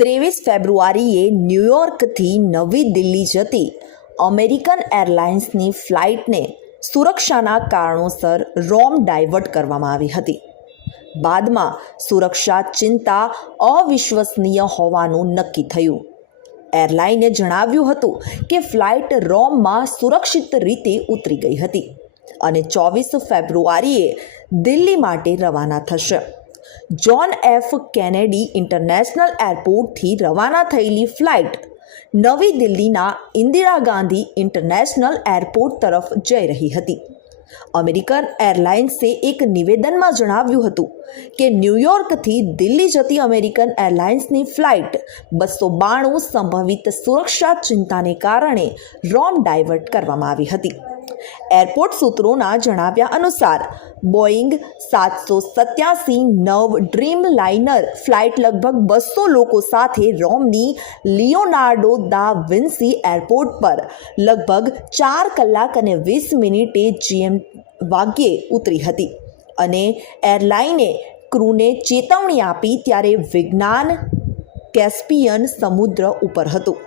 23 ફેબ્રુઆરીએ ન્યૂયોર્કથી નવી દિલ્હી જતી અમેરિકન એરલાઇન્સની ફ્લાઇટને સુરક્ષાના કારણોસર રોમ ડાયવર્ટ કરવામાં આવી હતી. બાદમાં સુરક્ષા ચિંતા અવિશ્વસનીય હોવાનું નક્કી થયું. એરલાઇને જણાવ્યું હતું કે ફ્લાઇટ રોમમાં સુરક્ષિત રીતે ઉતરી ગઈ હતી અને 24 ફેબ્રુઆરીએ દિલ્હી માટે રવાના થશે. જ્હોન એફ કેનેડી ઇન્ટરનેશનલ એરપોર્ટથી રવાના થયેલી ફ્લાઇટ નવી દિલ્હીના ઇન્દિરા ગાંધી ઇન્ટરનેશનલ એરપોર્ટ તરફ જઈ રહી હતી. અમેરિકન એરલાઇન્સે એક નિવેદનમાં જણાવ્યું હતું કે ન્યૂયોર્કથી દિલ્હી જતી અમેરિકન એરલાઇન્સની ફ્લાઇટ 292 સંભવિત સુરક્ષા ચિંતાને કારણે રોમ ડાયવર્ટ કરવામાં આવી હતી. એરપોર્ટ સૂત્રોના જણાવ્યા અનુસાર બોઈંગ 787-9 ડ્રીમ લાઇનર ફ્લાઇટ લગભગ 200 લોકો સાથે રોમની લિયોનાર્ડો દા વિન્સી એરપોર્ટ પર લગભગ 4 કલાક અને 20 મિનિટે GM વાગ્યે ઉતરી હતી અને એરલાઇને ક્રૂને ચેતવણી આપી ત્યારે વિજ્ઞાન કેસ્પિયન સમુદ્ર ઉપર હતું.